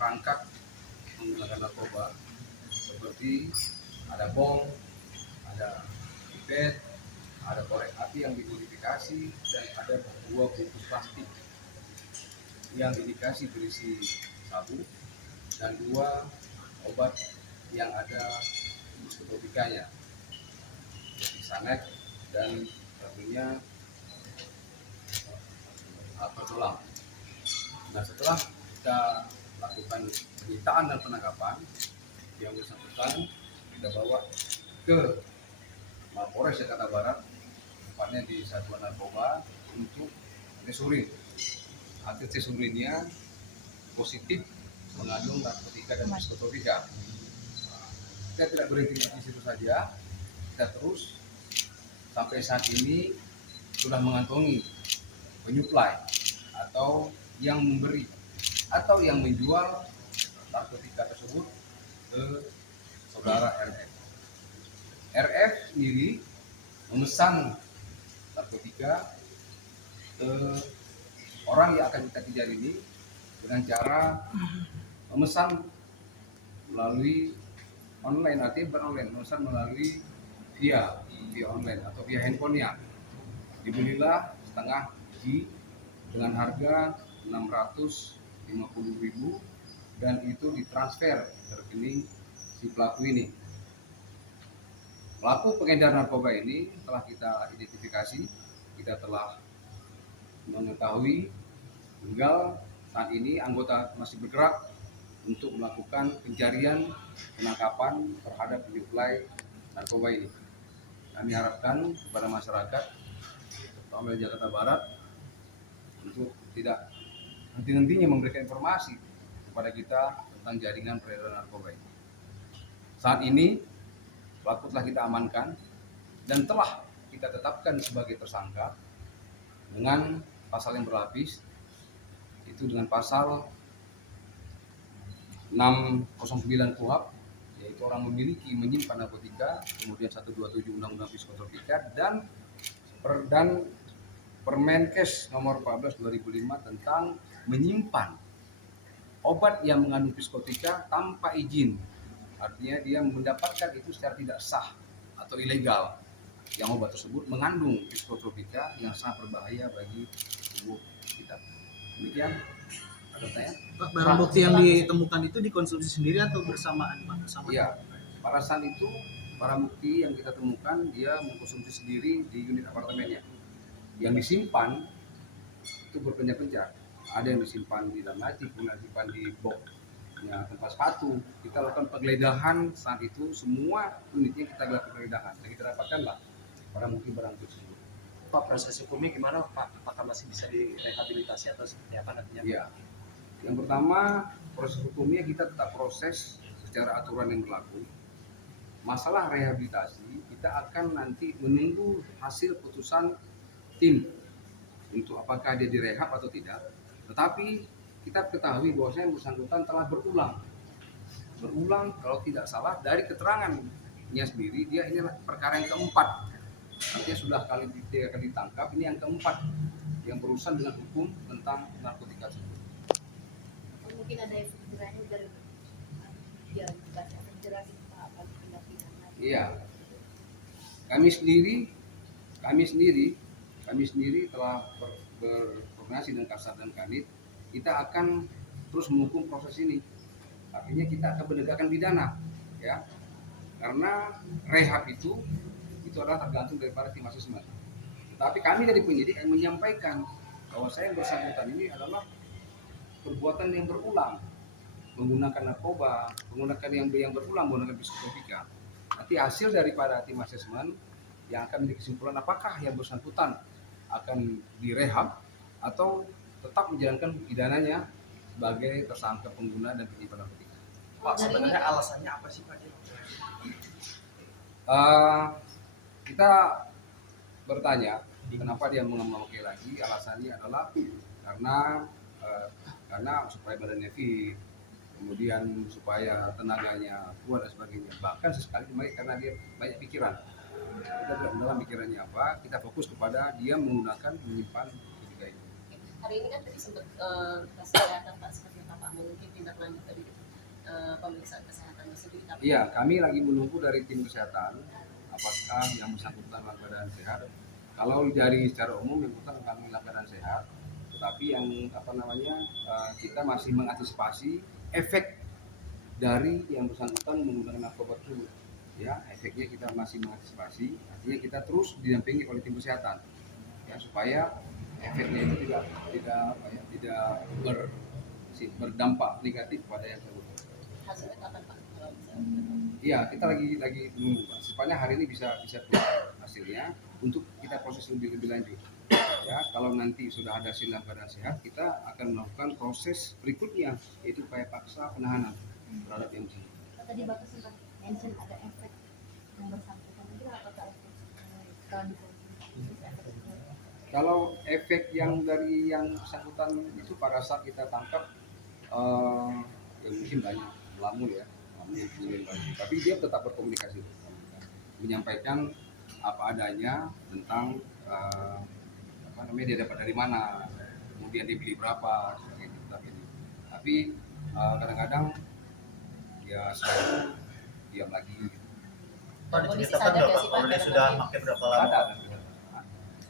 perangkat menggunakan narkoba seperti ada bom, ada pipet, ada korek api yang dimodifikasi, dan ada 2 bungkus plastik yang indikasi berisi sabu dan 2 obat yang ada psikotropikanya, Xanax dan tentunya Alprazolam. Nah, setelah kita lakukan penyitaan dan penangkapan, yang bersangkutan kita bawa ke Mapolres Jakarta Barat, tepatnya di Satuan Narkoba, untuk tesurin. Hasil tesurinnya positif mengandung narkotika dan psikotropika. Kita tidak berhenti di situ saja, kita terus sampai saat ini sudah mengantongi penyuplai atau yang memberi atau yang menjual narkotika tersebut ke saudara RF. RF sendiri memesan narkotika ke orang yang akan kita kejar ini dengan cara memesan melalui online, artinya beronline, memesan melalui via online atau via handphonenya. Dibelilah setengah biji dengan harga 650.000 dan itu ditransfer ke rekening si pelaku ini. Pelaku pengedar narkoba ini telah kita identifikasi, kita telah mengetahui, tinggal saat ini anggota masih bergerak untuk melakukan pencarian penangkapan terhadap penyuplai narkoba ini. Kami harapkan kepada masyarakat, terutama di Jakarta Barat, untuk tidak henti-hentinya memberikan informasi kepada kita tentang jaringan peredaran narkoba ini. Saat ini pelaku telah kita amankan dan telah kita tetapkan sebagai tersangka dengan pasal yang berlapis, itu dengan pasal 609 KUHP, yaitu orang memiliki, menyimpan narkotika, kemudian 127 Undang-Undang Psikotropika dan Permenkes nomor 14 2005 tentang menyimpan obat yang mengandung psikotika tanpa izin. Artinya dia mendapatkan itu secara tidak sah atau ilegal, yang obat tersebut mengandung psikotropika yang sangat berbahaya bagi tubuh kita. Demikian. Ada tanya? Pak, barang bukti yang ditemukan itu dikonsumsi sendiri atau bersamaan, Pak? Iya, pada saat itu barang bukti yang kita temukan dia mengkonsumsi sendiri di unit apartemennya. Yang disimpan itu berpencar-pencar. Ada yang disimpan di dalam laci, kemudian disimpan di boxnya tempat sepatu. Kita lakukan penggeledahan saat itu, semua unitnya kita lakukan penggeledahan. Dan kita dapatkanlah barang bukti tersebut. Pak, proses hukumnya gimana, Pak? Apakah masih bisa direhabilitasi atau seperti apa nantinya? Iya. Yang pertama, proses hukumnya kita tetap proses secara aturan yang berlaku. Masalah rehabilitasi, kita akan nanti menunggu hasil putusan tim untuk apakah dia direhab atau tidak. Tetapi kita ketahui bahwa yang bersangkutan telah berulang kalau tidak salah dari keterangannya sendiri, dia ini perkara yang keempat. Artinya sudah kali ditangkap, ini yang keempat yang berurusan dengan hukum tentang narkotika tersebut. Mungkin ada efek jerahnya biar dibaca efek jerah apa tindak pidana. Iya. Kami sendiri telah berkoordinasi dengan Kasat dan Kanit. Kita akan terus menghukum proses ini. Artinya kita akan menegakkan pidana, ya. Karena rehab itu adalah tergantung daripada tim asesmen. Tetapi kami dari penyidik akan menyampaikan bahwa saya yang bersangkutan ini adalah perbuatan yang berulang, menggunakan narkoba, menggunakan yang berulang menggunakan psikotropika. Nanti hasil daripada tim asesmen yang akan menjadi kesimpulan apakah yang bersangkutan akan direhab atau tetap menjalankan pidananya sebagai tersangka pengguna dan penyimpan narkotika. Pak, sebenarnya alasannya apa sih, Pak? Kita bertanya kenapa dia memakai lagi. Alasannya adalah karena supaya badannya fit, kemudian supaya tenaganya kuat dan sebagainya. Bahkan sesekali karena dia banyak pikiran. Kita tidak mendalam pikirannya apa, kita fokus kepada dia menggunakan menyimpan narkotika ini. Hari ini kan tadi sempat tes kesehatan Pak, seperti apa Pak, mungkin tindak lanjut dari pemeriksaan kesehatannya sendiri? Iya, kami lagi menunggu dari tim kesehatan apakah yang bersangkutan dalam keadaan sehat. Kalau dari secara umum yang bersangkutan kami dalam keadaan sehat, tetapi yang kita masih mengantisipasi efek dari yang bersangkutan menggunakan narkoba tersebut. Ya, efeknya kita masih mengantisipasi, artinya kita terus didampingi oleh tim kesehatan, ya supaya efeknya itu tidak berdampak negatif pada yang tersebut. Hasilnya kapan Pak? Kalau bisa. Iya, kita lagi menunggu, Pak. Supaya hari ini bisa keluar hasilnya untuk kita proses lebih lanjut. Ya, kalau nanti sudah ada hasil dalam keadaan sehat, kita akan melakukan proses berikutnya, yaitu upaya paksa penahanan terhadap yang bersangkutan. Tadi Bapak sempat mention ada efek yang bersangkutan, itu apakah efek Kalau efek yang dari yang bersangkutan itu pada saat kita tangkap, ya mungkin banyak melamun ya, melamun banyak. Tapi dia tetap berkomunikasi, menyampaikan apa adanya tentang dia dapat dari mana, kemudian dia beli berapa, tapi kadang-kadang ya selalu diam lagi. Pak, Polisi diceritakan sadar nggak nggak Pak sih, Pak, kalau dia dalam sudah arti- pakai berapa lama? Sadar.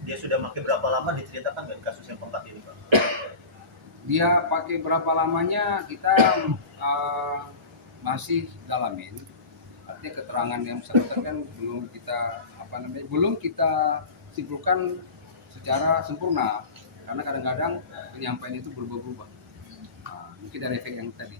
Dia sudah pakai berapa lama, diceritakan nggak di kasus yang keempat ini Pak? Dia pakai berapa lamanya kita masih dalamin. Artinya keterangan yang bersangkutan kan belum kita simpulkan secara sempurna, karena kadang-kadang penyampaian itu berubah-ubah. Mungkin dari efek yang tadi,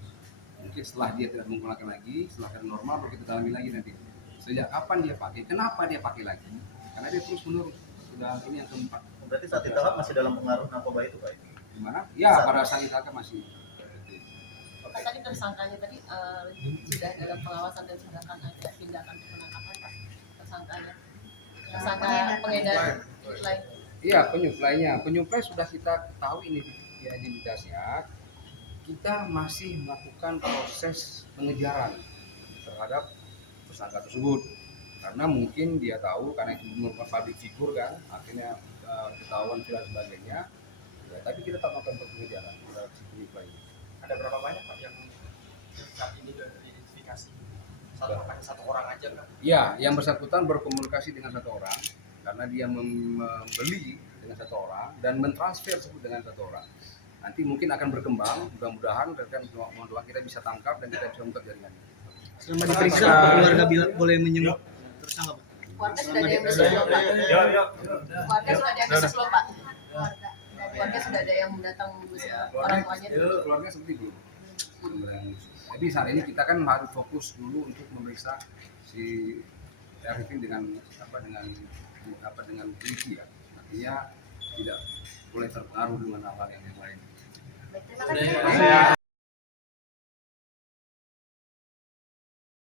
mungkin setelah dia tidak menggunakan lagi, setelah keadaan normal baru kita dalami lagi nanti sejak kapan dia pakai, kenapa dia pakai lagi, karena dia terus menerus. Sudah ini yang keempat. Berarti saat ditangkap masih dalam pengaruh narkoba itu Pak? Gimana? Ya, pada saat ditangkap masih. Pak, tadi tersangkanya tadi sudah dalam pengawasan dan sudah akan ada tindakan penangkapan Pak tersangkanya. Tersangka pengedar lain. Iya, penyuplai sudah kita ketahui ini ya, identitasnya. Kita masih melakukan proses pengejaran terhadap tersangka tersebut, karena mungkin dia tahu karena itu merupakan public figure kan, akhirnya ketahuan dan sebagainya. Ya, tapi kita tetap melakukan pengejaran terhadap si penyuplai. Ada berapa banyak Pak yang saat ini sudah teridentifikasi? Satu orang aja kan? Ya, yang bersangkutan berkomunikasi dengan satu orang karena dia membeli dengan satu orang dan mentransfer tersebut dengan satu orang. Nanti mungkin akan berkembang, mudah-mudahan dan mohon doa kita bisa tangkap dan kita bisa ungkap jaringannya. Selama diperiksa apa keluarga boleh menyebut tersangka Pak? Keluarga sudah ada yang bisa belum Pak? Keluarga sudah ada yang bisa belum Pak? Keluarga sudah ada yang datang orang tuanya. Keluarga seperti belum. Jadi saat ini kita kan harus fokus dulu untuk memeriksa si Arifin dengan polisi ya. Artinya tidak boleh terpengaruh dengan hal-hal yang lain. Baik, terima kasih.